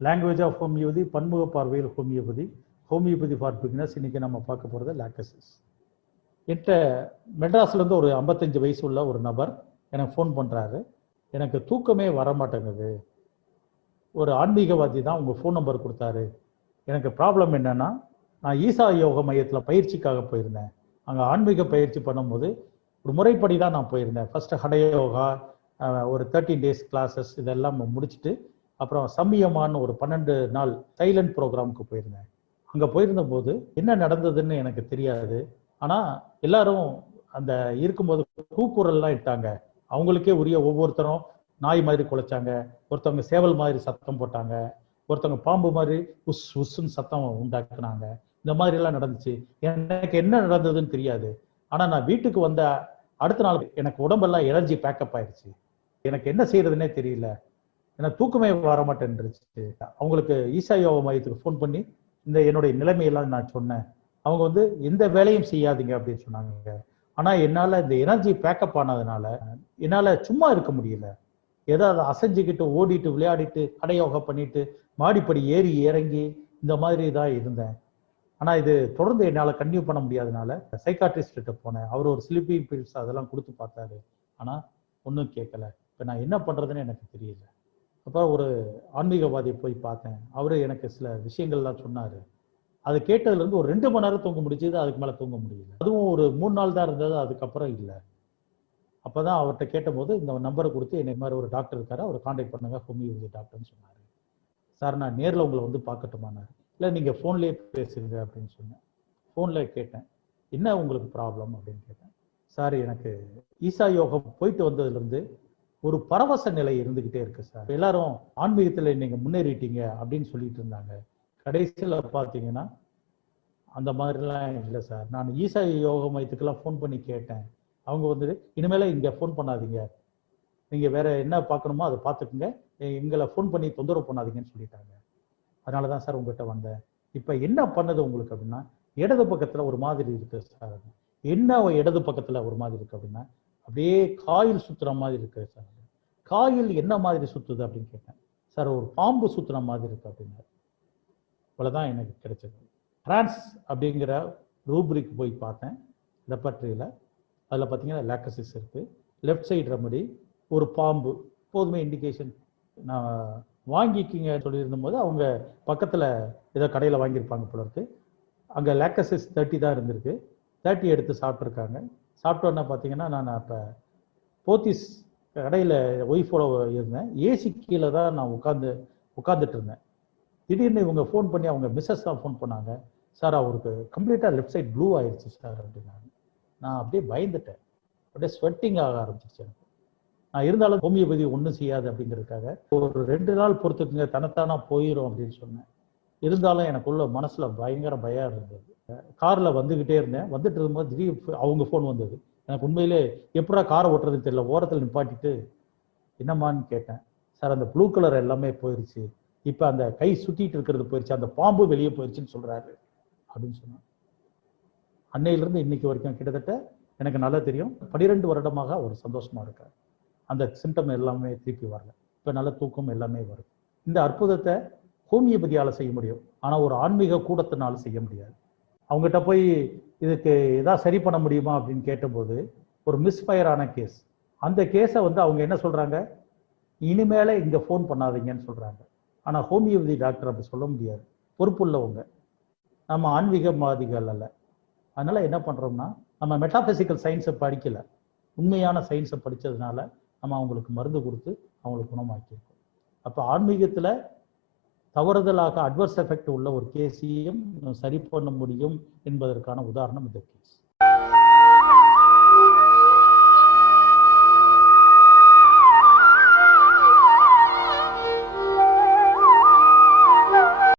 Language of homeopathy, பன்முக பார்வையில் homeopathy, homeopathy for beginners. இன்னைக்கு நம்ம பார்க்க போகிறது லாக்கசிஸ். என்கிட்ட மெட்ராஸ்லேருந்து ஒரு 55 வயசு உள்ள ஒரு நபர் எனக்கு ஃபோன் பண்ணுறாரு. எனக்கு தூக்கமே வர மாட்டேங்குது. ஒரு ஆன்மீகவாதி தான் உங்கள் ஃபோன் நம்பர் கொடுத்தாரு. எனக்கு ப்ராப்ளம் என்னென்னா, நான் ஈசா யோக மையத்தில் பயிற்சிக்காக போயிருந்தேன். அங்கே ஆன்மீக பயிற்சி பண்ணும்போது ஒரு முறைப்படி தான் நான் போயிருந்தேன். ஃபஸ்ட்டு ஹட யோகா, ஒரு 13 days கிளாஸஸ் இதெல்லாம் முடிச்சுட்டு அப்புறம் சம்மியமான்னு ஒரு 12 நாள் சைலண்ட் ப்ரோக்ராமுக்கு போயிருந்தேன். அங்கே போயிருந்த போது என்ன நடந்ததுன்னு எனக்கு தெரியாது. ஆனால் எல்லாரும் அந்த இருக்கும்போது கூக்குரல்லாம் இட்டாங்க. அவங்களுக்கே உரிய ஒவ்வொருத்தரும் நாய் மாதிரி குலைச்சாங்க, ஒருத்தவங்க சேவல் மாதிரி சத்தம் போட்டாங்க, ஒருத்தவங்க பாம்பு மாதிரி உஸ் உஸ்ன்னு சத்தம் உண்டாக்குனாங்க. இந்த மாதிரிலாம் நடந்துச்சு. எனக்கு என்ன நடந்ததுன்னு தெரியாது. ஆனால் நான் வீட்டுக்கு வந்த அடுத்த நாள் எனக்கு உடம்பெல்லாம் எனர்ஜி பேக்கப் ஆயிடுச்சு. எனக்கு என்ன செய்யறதுன்னே தெரியல. எனக்கு தூக்கமே வர மாட்டேன்ருச்சு. அவங்களுக்கு ஈசா யோக மையத்துக்கு ஃபோன் பண்ணி இந்த என்னுடைய நிலைமையெல்லாம் நான் சொன்னேன். அவங்க வந்து எந்த வேலையும் செய்யாதீங்க அப்படின்னு சொன்னாங்க. ஆனால் என்னால் இந்த எனர்ஜி பேக்கப் ஆனதுனால என்னால் சும்மா இருக்க முடியல. ஏதாவது அசைஞ்சிக்கிட்டு ஓடிட்டு விளையாடிட்டு கடையோகா பண்ணிட்டு மாடிப்படி ஏறி இறங்கி இந்த மாதிரி தான் இருந்தேன். ஆனால் இது தொடர்ந்து என்னால் கன்டினியூ பண்ண முடியாதனால சைக்காட்ரிஸ்ட்கிட்ட போனேன். அவர் ஒரு ஸ்லீப்பிங் பில்ஸ் அதெல்லாம் கொடுத்து பார்த்தாரு. ஆனால் ஒன்றும் கேட்கல. இப்போ நான் என்ன பண்ணுறதுன்னு எனக்கு தெரியல. அப்புறம் ஒரு ஆன்மீகவாதியை போய் பார்த்தேன். அவரு எனக்கு சில விஷயங்கள்லாம் சொன்னார். அதை கேட்டதுலேருந்து ஒரு 2 மணி நேரம் தூங்க முடிஞ்சது. அதுக்கு மேலே தூங்க முடியல. அதுவும் ஒரு 3 நாள் தான் இருந்தது. அதுக்கப்புறம் இல்லை. அப்போ தான் அவர்கிட்ட கேட்டபோது இந்த நம்பரை கொடுத்து என்னை மாதிரி ஒரு டாக்டர் இருக்காரு, அவர் கான்டாக்ட் பண்ணுங்க, ஹோமியோபதி டாக்டர்னு சொன்னார். சார் நான் நேரில் உங்களை வந்து பார்க்கட்டுமானார். இல்லை நீங்கள் ஃபோன்லேயே பேசுங்க அப்படின்னு சொன்னேன். ஃபோனில் கேட்டேன், என்ன உங்களுக்கு ப்ராப்ளம் அப்படின்னு கேட்டேன். சார் எனக்கு ஈசா யோகம் போயிட்டு வந்ததுலேருந்து ஒரு பரவச நிலை இருந்துக்கிட்டே இருக்கு சார். எல்லாரும் ஆன்மீகத்தில் நீங்கள் முன்னேறிட்டீங்க அப்படின்னு சொல்லிட்டு இருந்தாங்க. கடைசியில் பார்த்தீங்கன்னா அந்த மாதிரிலாம் இல்லை சார். நான் ஈசா யோக மையத்துக்கெல்லாம் ஃபோன் பண்ணி கேட்டேன். அவங்க வந்து இனிமேல இங்கே ஃபோன் பண்ணாதீங்க, நீங்கள் வேற என்ன பார்க்கணுமோ அதை பார்த்துக்குங்க, எங்களை ஃபோன் பண்ணி தொந்தரவு பண்ணாதீங்கன்னு சொல்லிட்டாங்க. அதனால தான் சார் உங்கள்கிட்ட வந்தேன். இப்போ என்ன பண்ணுது உங்களுக்கு அப்படின்னா, இடது பக்கத்தில் ஒரு மாதிரி இருக்கு சார். என்ன இடது பக்கத்தில் ஒரு மாதிரி இருக்கு அப்படின்னா, அப்படியே காயில் சுற்றுற மாதிரி இருக்கு சார். காயில் என்ன மாதிரி சுற்றுது அப்படின்னு கேட்டேன். சார் ஒரு பாம்பு சுற்றுற மாதிரி இருக்கு அப்படின்னா. இவ்வளோதான் எனக்கு கிடைச்சது. டிரான்ஸ் அப்படிங்கிற ரூப்ரிக் போய் பார்த்தேன் ரெப்பர்ட்ரியில். அதில் பார்த்தீங்கன்னா லாக்கசிஸ் இருக்குது. லெஃப்ட் சைடு ரெமடி ஒரு பாம்பு போதுமே இண்டிகேஷன். நான் வாங்கிக்கிங்க சொல்லியிருந்த போது அவங்க பக்கத்தில் ஏதோ கடையில் வாங்கியிருப்பாங்க போல இருக்கு. அங்கே லாக்கசிஸ் 30 தான் இருந்திருக்கு. 30 எடுத்து சாப்பிட்ருக்காங்க. சாப்பிட்டோன்னா பார்த்தீங்கன்னா நான் அப்போ போத்தீஸ் கடையில் ஒய்ஃபோட இருந்தேன். ஏசி கீழே தான் நான் உட்காந்துட்டு இருந்தேன். திடீர்னு இவங்க ஃபோன் பண்ணி அவங்க மிஸ்ஸஸ் தான் ஃபோன் பண்ணாங்க. சார் அவருக்கு கம்ப்ளீட்டாக லெஃப்ட் சைட் ப்ளூ ஆயிடுச்சு சார் அப்படின்னாங்க. நான் அப்படியே பயந்துட்டேன். அப்படியே ஸ்வெட்டிங் ஆக ஆரம்பிச்சிச்சு எனக்கு. நான் இருந்தாலும் ஹோமியோபதி ஒன்றும் செய்யாது அப்படிங்கிறதுக்காக ஒரு 2 நாள் பொறுத்துக்குங்க, தனத்தானா போயிடும் அப்படின்னு சொன்னேன். இருந்தாலும் எனக்குள்ள மனசில் பயங்கர பயம் இருந்தது. காரில் வந்துக்கிட்டே இருந்தேன். வந்துட்டு இருக்கும்போது திடீர் அவங்க ஃபோன் வந்தது. எனக்கு உண்மையிலே எப்படா காரை ஓட்டுறதுன்னு தெரியல. ஓரத்தில் நிப்பாட்டிட்டு என்னம்மான்னு கேட்டேன். சார் அந்த ப்ளூ கலர் எல்லாமே போயிடுச்சு, இப்போ அந்த கை சுற்றிட்டு இருக்கிறது போயிடுச்சு, அந்த பாம்பு வெளியே போயிடுச்சுன்னு சொல்கிறாரு அப்படின்னு சொன்னான். அன்னையிலேருந்து இன்னைக்கு வரைக்கும் கிட்டத்தட்ட எனக்கு நல்லா தெரியும் 12 வருடமாக ஒரு சந்தோஷமாக இருக்கார். அந்த சிம்டம் எல்லாமே திருப்பி வரல. இப்போ நல்ல தூக்கம் எல்லாமே வருது. இந்த அற்புதத்தை ஹோமியோபதியால் செய்ய முடியும். ஆனால் ஒரு ஆன்மீக கூடத்தினால செய்ய முடியாது. அவங்ககிட்ட போய் இதுக்கு எதாவது சரி பண்ண முடியுமா அப்படின்னு கேட்டபோது ஒரு மிஸ்ஃபயர் ஆன கேஸ். அந்த கேஸை வந்து அவங்க என்ன சொல்கிறாங்க, இனிமேலே இங்கே ஃபோன் பண்ணாதீங்கன்னு சொல்கிறாங்க. ஆனால் ஹோமியோபதி டாக்டர் அப்படி சொல்ல முடியாது. பொறுப்புள்ளவங்க நம்ம ஆன்மீகவாதிகள் அல்ல. அதனால் என்ன பண்ணுறோம்னா, நம்ம மெட்டாபிசிக்கல் சயின்ஸை படிக்கலை, உண்மையான சயின்ஸை படித்ததுனால நம்ம அவங்களுக்கு மருந்து கொடுத்து அவங்களுக்கு குணமாக்கியிருக்கோம். அப்போ ஆன்மீகத்தில் தவறுதலாக அட்வர்ஸ் எஃபெக்ட் உள்ள ஒரு கேஸையும் சரி பண்ண முடியும் என்பதற்கான உதாரணம் இந்த கேஸ்.